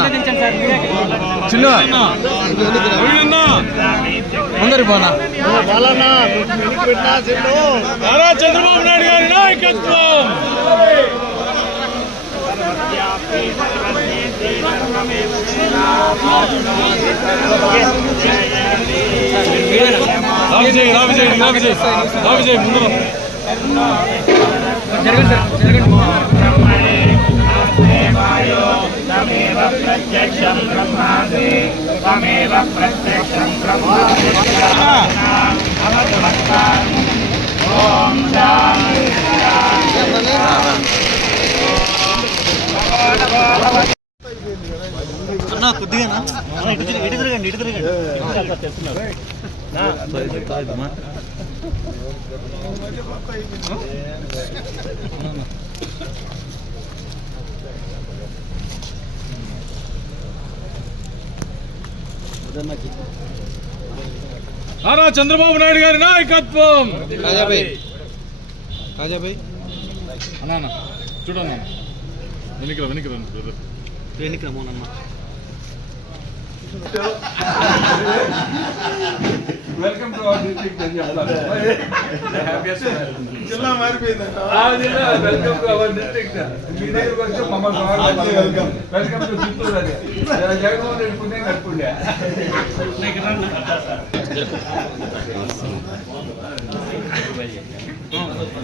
ఆశీర్వదించండి సార్ మీరే చిన్న అందరి పోనా? చంద్రబాబు నాయుడు గారి నాయకత్వం! రావిజయ్ రావిజయ్ రావిజయ్ రావిజయ్ ముందు జరగండి సార్ జరగండి. ప్రత్యక్షం బ్రహ్మాసి తమేవ ప్రత్యక్షం బ్రహ్మాసి ఓం శాంతి నారా చంద్రబాబు నాయుడు గారి నాయకత్వం. అన్నా చూడన్నా వెనక్కి రా వెనక్కి రా brother. Welcome to our district అని చెప్తాను హ్యాపీయెస్ట్ జిల్లా మారిపోయింది వెల్కమ్ టు అవర్ డిస్ట్రిక్ట్ మీ దగ్గరకు వచ్చి మమ్మల్ని స్వాగతం వెల్కమ్ వెల్కమ్ టు చిత్తూరు అది జగన్మోహన్ రెడ్డి పుణ్యం కట్టుకుండే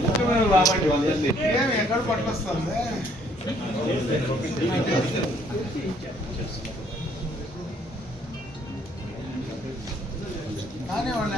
ముఖ్యమైన బాబాండి వాళ్ళండి ఎక్కడ పట్టుకొస్తుంది కానీ వాళ్ళు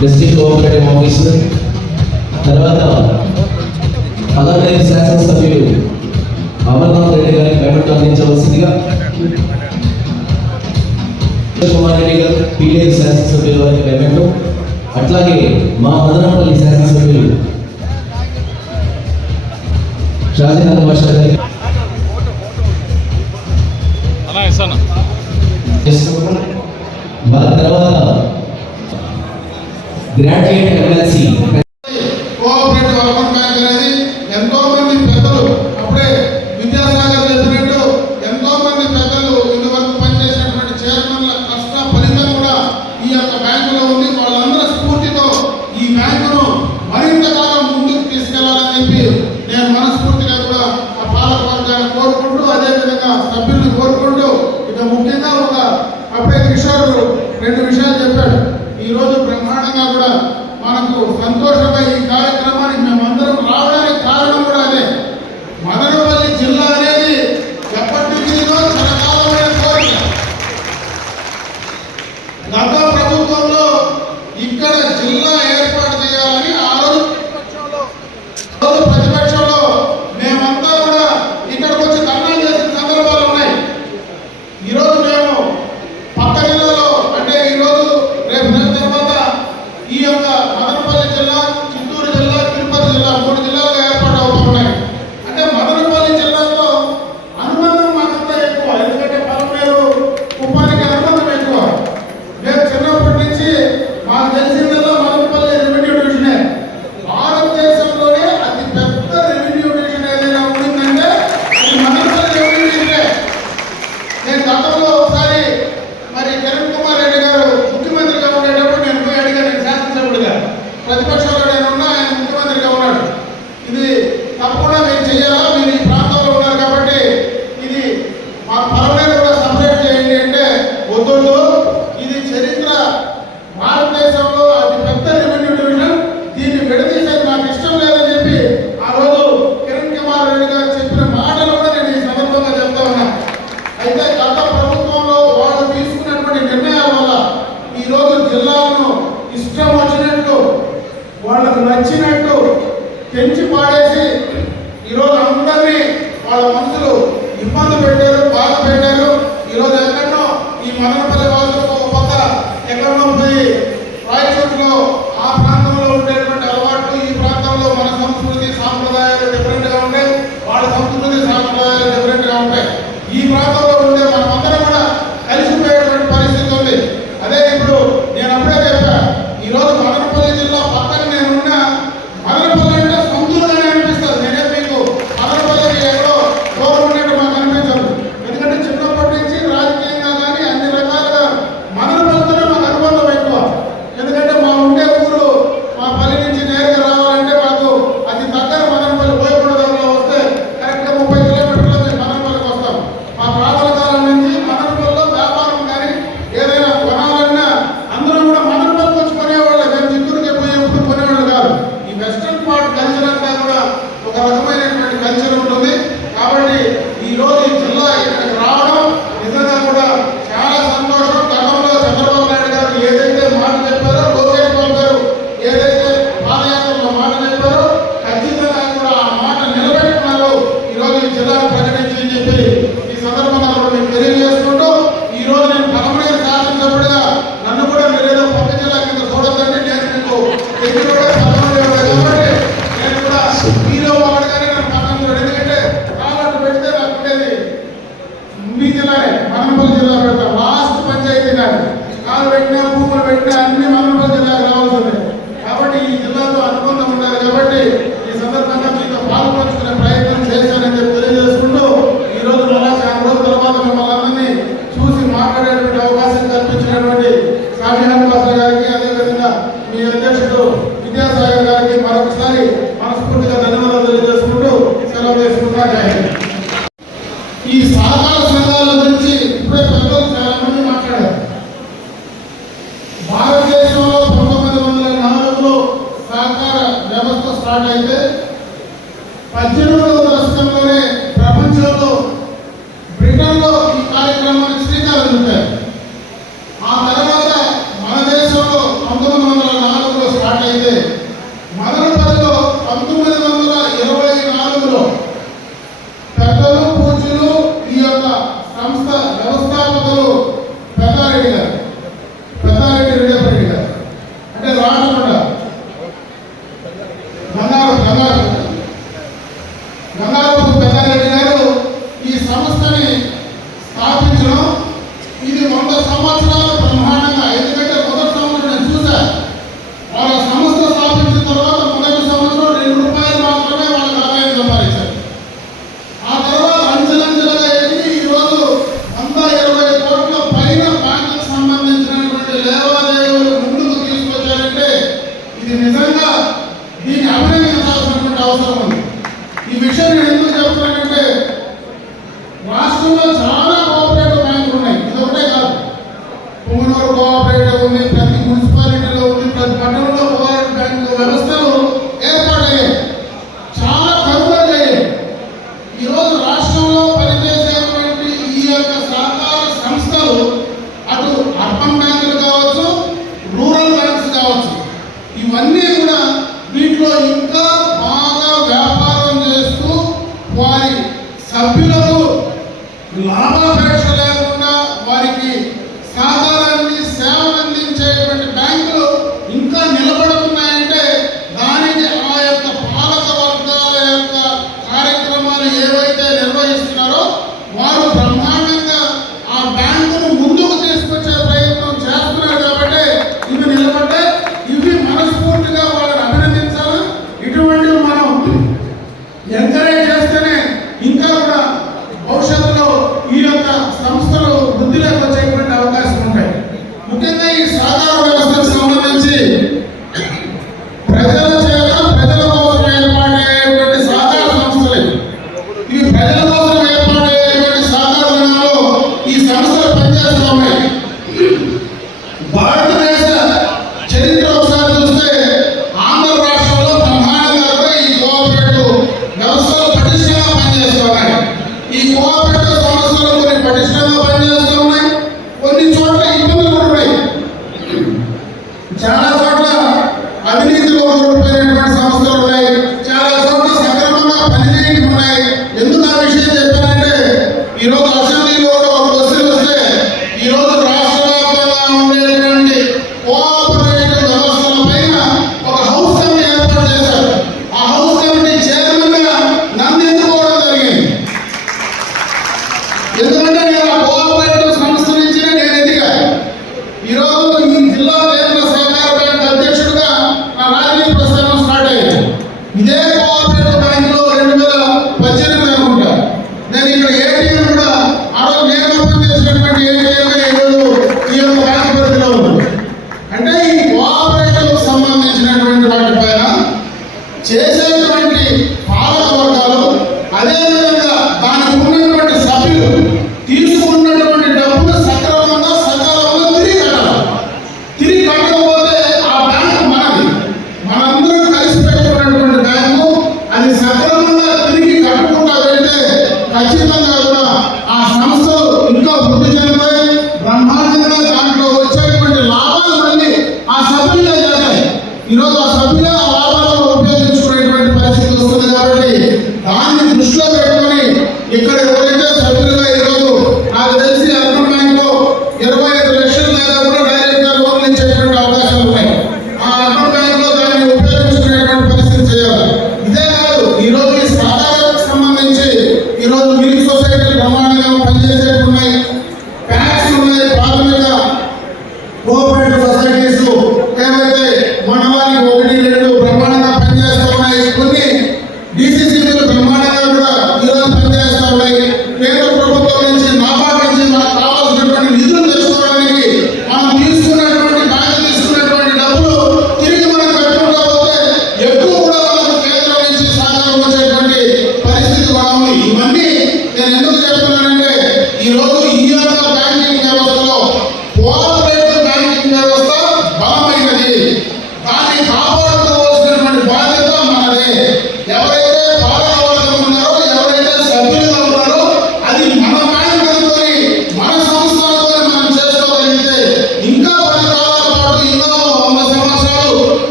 డిస్ట్రిక్ట్ కోఆపరేటివ్ ఆఫీసర్ తర్వాత శాసనసభ్యులు అమర్నాథ్ రెడ్డి గారికి పేమెంట్ అందించవలసిందిగా కుమార్ రెడ్డి గారు పిల్లేరు శాసనసభ్యుల వారికి పేమెంట్ అట్లాగే మా మదనపల్లి శాసనసభ్యులు షాజీనాథ్ మాస్టర్ గారికి గ్రాడ్యుయేట్ ఎమ్మెల్సీ అనేది ఎంతో మంది పెద్దలు అప్పుడే విద్యాసాగర్ చెప్పినట్టు ఎంతో మంది పెద్దలు ఇంతవరకు పనిచేసినటువంటి చైర్మన్ల కష్ట ఫలితం కూడా ఈ యొక్క బ్యాంకులో ఉంది. వాళ్ళందరూ స్ఫూర్తితో ఈ బ్యాంకును మరింత కాలం ముందుకు తీసుకెళ్ళాలని చెప్పి నేను మనస్ఫూర్తిగా కూడా పాలక వర్గాన్ని కోరుకుంటూ అదేవిధంగా సభ్యులు ఉన్నటువంటి సాటి శ్రీనివాసరావు గారికి అదేవిధంగా మీ అధ్యక్షుడు reunir అవినీతిలో కోల్పోయినటువంటి సంస్థలు ఉన్నాయి. చాలా చోట్ల సక్రమంగా పనిచేయకుండా ఎందుకు ఆ విషయం చెప్పానంటే ఈరోజు అసెంబ్లీ tenemos